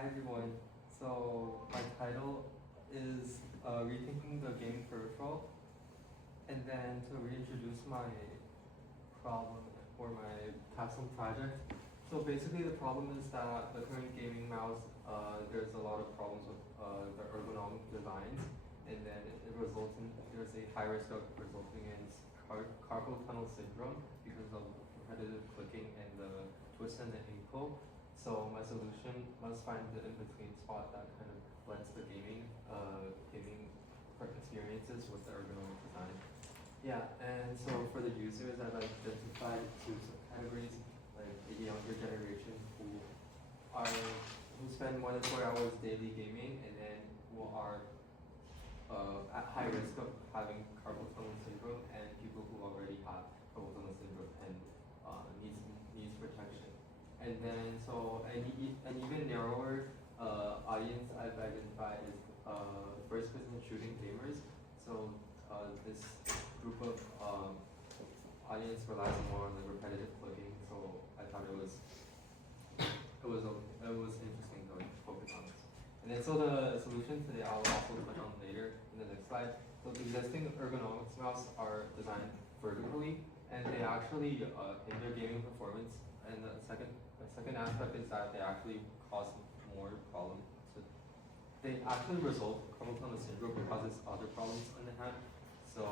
Hi everyone. So my title is Rethinking the Gaming Peripheral, and then to reintroduce my problem or my Capstone project. So basically the problem is that the current gaming mouse, there's a lot of problems with the ergonomic designs, and then it results in, there's a high risk of resulting in carpal tunnel syndrome because of repetitive clicking and the twist and the ankle. So my solution must find the in-between spot that kind of blends the gaming experiences with the ergonomic design. Yeah, and so for the users, I've identified two subcategories, like the younger generation who spend more than 4 hours daily gaming, and then who are at high risk of having carpal tunnel syndrome, and people who already have carpal tunnel syndrome and needs protection. And then so an even narrower audience I've identified is first-person shooting gamers. So this group of audience relies more on the repetitive clicking. So I thought it was interesting to focus on this. And then so the solution today I'll also touch on later in the next slide. So the existing ergonomics mouse are designed vertically, and they actually hinder gaming performance. And the second aspect is that they actually cause more problems. So they actually resolve carpal tunnel syndrome because it's other problems in the hand. So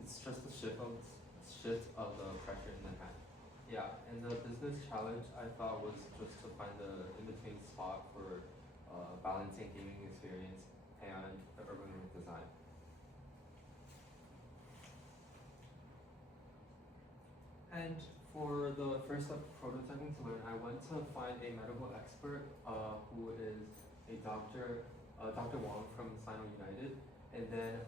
it's just a shift of the pressure in the hand. Yeah, and the business challenge I thought was just to find the in-between spot for balancing gaming experience and the ergonomic design. And for the first step prototyping to learn, I went to find a medical expert who is a doctor, Dr. Wong from Sino United. And then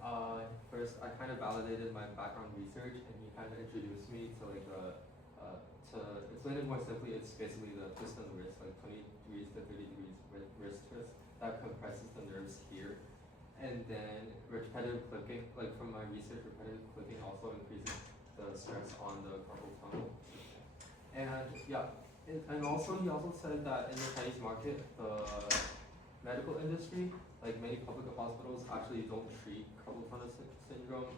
first I kind of validated my background research, and he kind of introduced me to like to explain it more simply, it's basically the twist on the wrist, like 20 degrees to 30 degrees wrist twist that compresses the nerves here. And then repetitive clicking, like from my research, repetitive clicking also increases the stress on the carpal tunnel. And yeah, and also he also said that in the Chinese market, the medical industry, like many public hospitals, actually don't treat carpal tunnel syndrome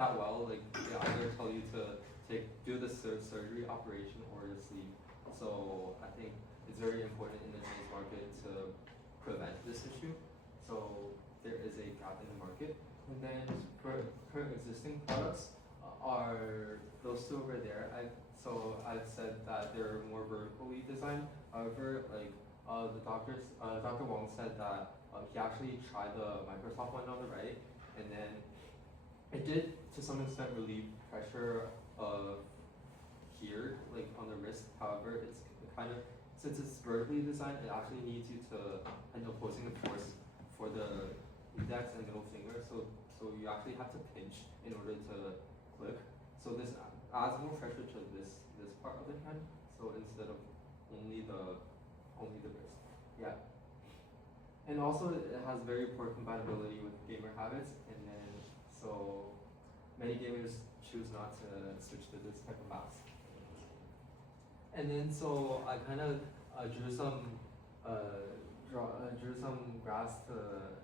that well. Like they either tell you to do the surgery operation or to sleep. So I think it's very important in the Chinese market to prevent this issue. So there is a gap in the market. And then current existing products are those two over there. I've said that they're more vertically designed. However, like Dr. Wong said that he actually tried the Microsoft one on the right, and then it did to some extent relieve pressure here, like on the wrist. However, it's kind of, since it's vertically designed, it actually needs you to end up opposing the force for the index and middle finger. So you actually have to pinch in order to click. So this adds more pressure to this part of the hand. So instead of only the wrist. Yeah. And also it has very poor compatibility with gamer habits, and then so many gamers choose not to switch to this type of mouse. And then so I kind of drew some graphs to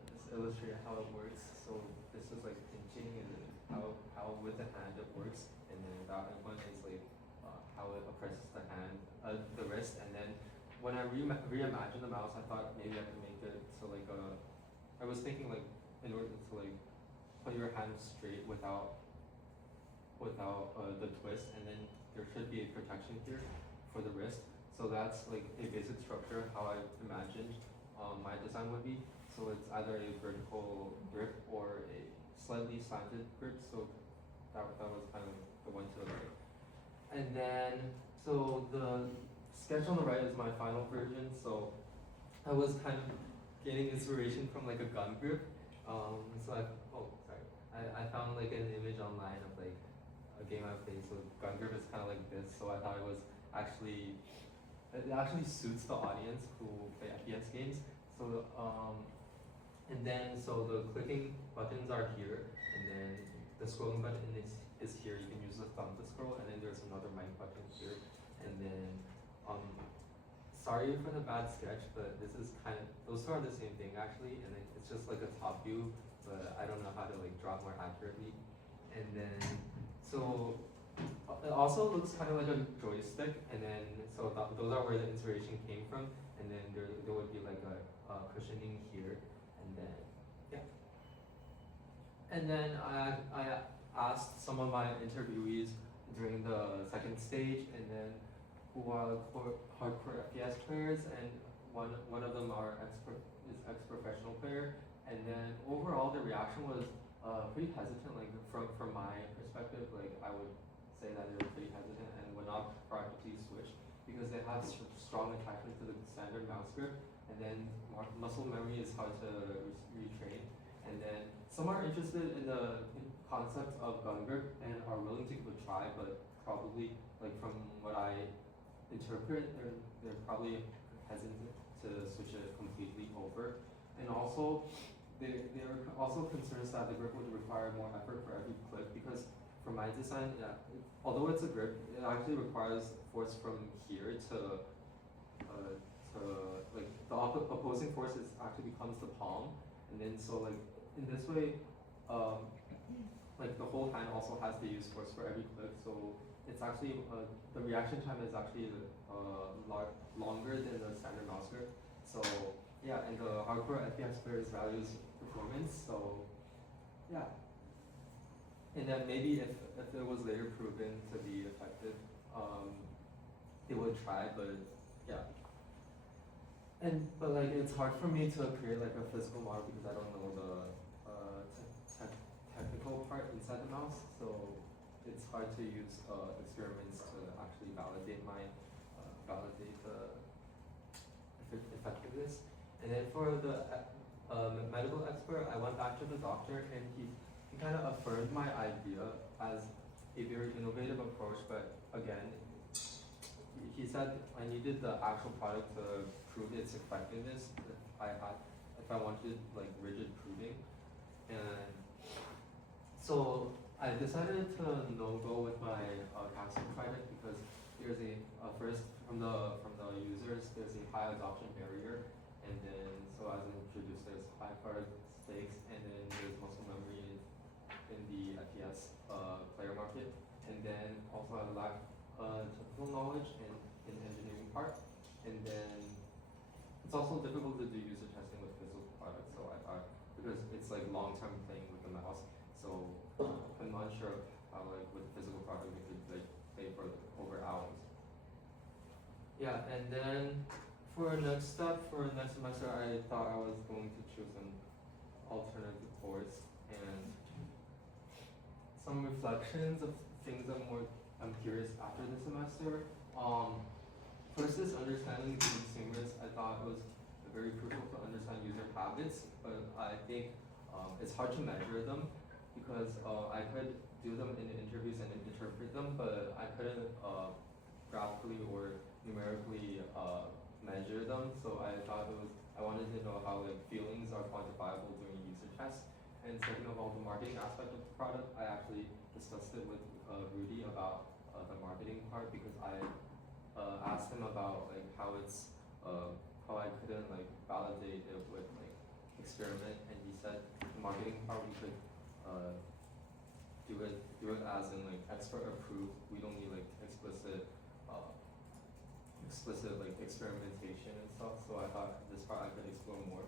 just illustrate how it works. So this is like pinching and how with the hand it works, and then that one is like how it oppresses the hand, the wrist. And then when I reimagined the mouse, I thought maybe I could make it so like I was thinking like in order to like put your hand straight without the twist, and then there should be a protection here for the wrist. So that's like a basic structure how I imagined my design would be. So it's either a vertical grip or a slightly slanted grip. So that was kind of the one to the right. And then so the sketch on the right is my final version. So I was kind of getting inspiration from like a gun grip. I found like an image online of like a game I played. So gun grip is kind of like this. So I thought it actually suits the audience who play FPS games. So and then so the clicking buttons are here, and then the scrolling button is here. You can use the thumb to scroll, and then there's another mic button here, and then sorry for the bad sketch, but this is kind of, those two are the same thing actually, and it's just like a top view, but I don't know how to like draw more accurately. And then, so it also looks kind of like a joystick, and then so those are where the inspiration came from, and then there would be like a cushioning here, and then yeah. And then I asked some of my interviewees during the second stage, and then who are hardcore FPS players, and one of them is ex-professional player, and then overall the reaction was pretty hesitant. Like from my perspective, like I would say that they were pretty hesitant and would not proactively switch because they have strong attachment to the standard mouse grip, and then muscle memory is hard to retrain, and then some are interested in the concept of gun grip and are willing to give a try, but probably like from what I interpret, they're probably hesitant to switch it completely over, and also they're also concerned that the grip would require more effort for every click because for my design, yeah, although it's a grip, it actually requires force from here to like the opposing force is actually becomes the palm, and then so like in this way, like the whole hand also has to use force for every click, so it's actually the reaction time is actually longer than the standard mouse grip. So yeah, and the hardcore FPS players values performance, so yeah. And then maybe if it was later proven to be effective, they would try, but yeah. But like it's hard for me to create like a physical model because I don't know the technical part inside the mouse, so it's hard to use experiments to actually validate validate the effectiveness. And then for the medical expert, I went back to the doctor, and he kind of affirmed my idea as a very innovative approach, but again, he said I needed the actual product to prove its effectiveness if I wanted like rigid proving. And so I decided to no go with my Capstone project because there's first from the users there's a high adoption barrier, and then so as an introducer there's high card stakes, and then there's muscle memory in the FPS player market, and then also I lack technical knowledge in engineering part, and then it's also difficult to do user testing with physical products. So I thought because it's like long term playing with the mouse, so I'm not sure how like with physical product we could like play for over hours. Yeah, and then for next step for next semester, I thought I was going to choose an alternative course, and some reflections of things I'm curious after the semester. First is understanding consumers. I thought it was very crucial to understand user habits, but I think it's hard to measure them because I could do them in interviews and interpret them, but I couldn't graphically or numerically measure them. So I thought I wanted to know how like feelings are quantifiable during user tests. And second of all, the marketing aspect of the product, I actually discussed it with Rudy about the marketing part because I asked him about like how I couldn't like validate it with like experiment, and he said the marketing part we could do it as in like expert approved. We don't need like explicit like experimentation and stuff. So I thought this part I could explore more.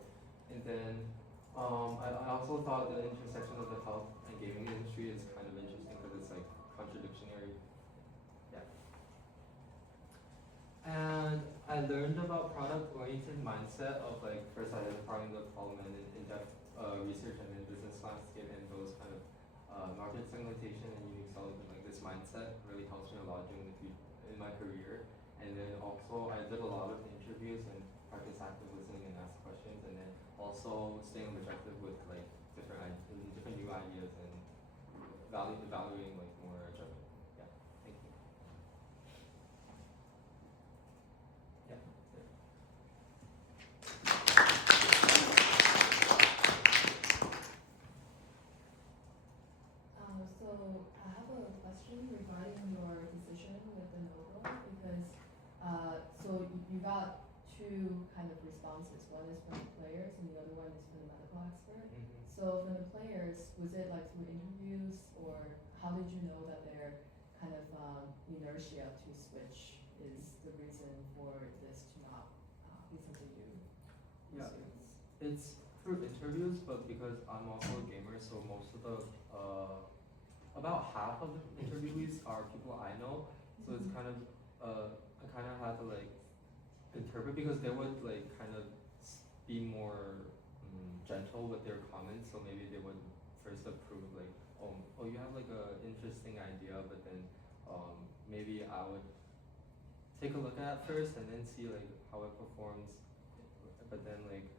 And then I also thought the intersection of the health and gaming industry is kind of interesting because it's like contradictory. Yeah. And I learned about product-oriented mindset of like first identifying the problem and in-depth research and then business landscape and those kind of market segmentation and unique selling. Like this mindset really helps me a lot in my career. And then also I did a lot of interviews and practice active listening and ask questions, and then also staying objective with like different new ideas and evaluating like more judgment. Yeah, thank you. Yeah. So I have a question regarding your decision with the logo because so you got two kind of responses. One is from the players and the other one is from the medical expert. Mm-hmm. So from the players, was it like through interviews or how did you know that their kind of inertia to switch is the reason for this to not be something you Yeah. experience? It's through interviews, but because I'm also a gamer, so most of the about half of the interviewees are people I know. So it's kind of I kind of had to like interpret because they would like kind of be more gentle with their comments. So maybe they would first approve like, oh, you have like a interesting idea, but then maybe I would take a look at it first and then see like how it performs. But then like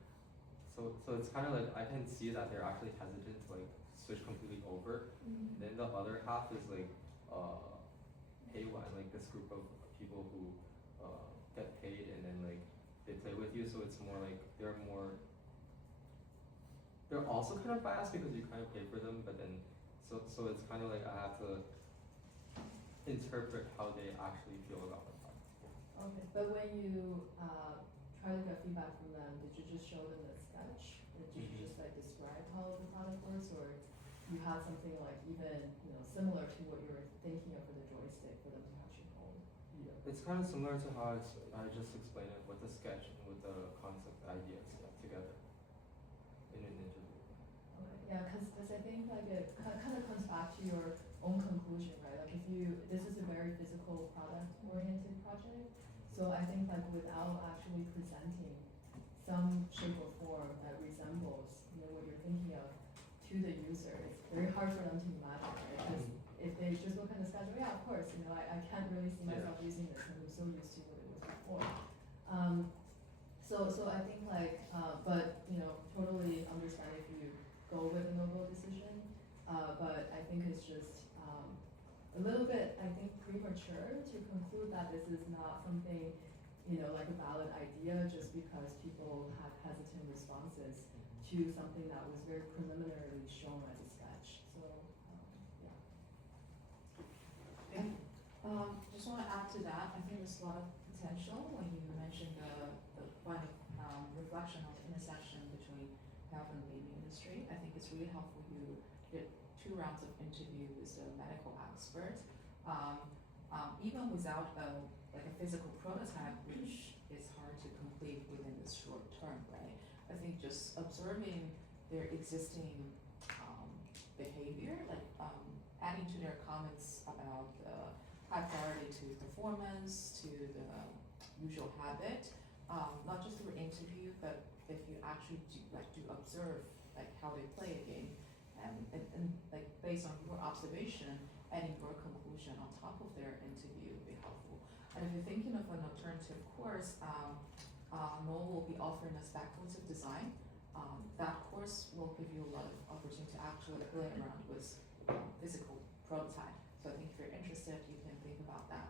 so it's kind of like I can see that they're actually hesitant to like switch completely over. Mm-hmm. Then the other half is like pay one, like this group of people who get paid and then like they play with you. So it's more like they're also kind of biased because you kind of pay for them, but then so it's kind of like I have to interpret how they actually feel about the product. Okay, but when you try to get feedback from them, did you just show them the sketch? Did you Mhm. just like describe how the product works, or you had something like even similar to what you were thinking of for the joystick for them to actually hold? Yeah, it's kind of similar to how I just explained it with the sketch and with the concept ideas together in an interview. Okay, yeah, because I think like it kind of comes back to your own conclusion, right? Like if this is a very physical product oriented project, so I think like without actually presenting some shape or form that resembles what you're thinking of to the user, it's very hard for them to imagine, right? Because if they just look at the sketch, oh yeah, of course, I can't really see myself using this because I'm so used to what it was before. So I think like, but totally understand if you go with a no-go decision. But I think it's just a little bit, I think, premature to conclude that this is not something, like a valid idea just because people have hesitant responses to something that was very preliminarily shown as a sketch. So, yeah. And just want to add to that, I think there's a lot of potential when you mentioned the point of reflection on the intersection between health and baby industry. I think it's really helpful you did 2 rounds of interview with the medical expert. Even without a physical prototype, which is hard to complete within the short term, right? I think just observing their existing behavior, like adding to their comments about the high priority to performance, to the usual habit, not just through interview, but if you actually do observe like how they play a game, and like based on your observation, adding your conclusion on top of their interview would be helpful. And if you're thinking of an alternative course, Noel will be offering a speculative design. That course will give you a lot of opportunity to actually play around with physical prototype. So I think if you're interested, you can think about that.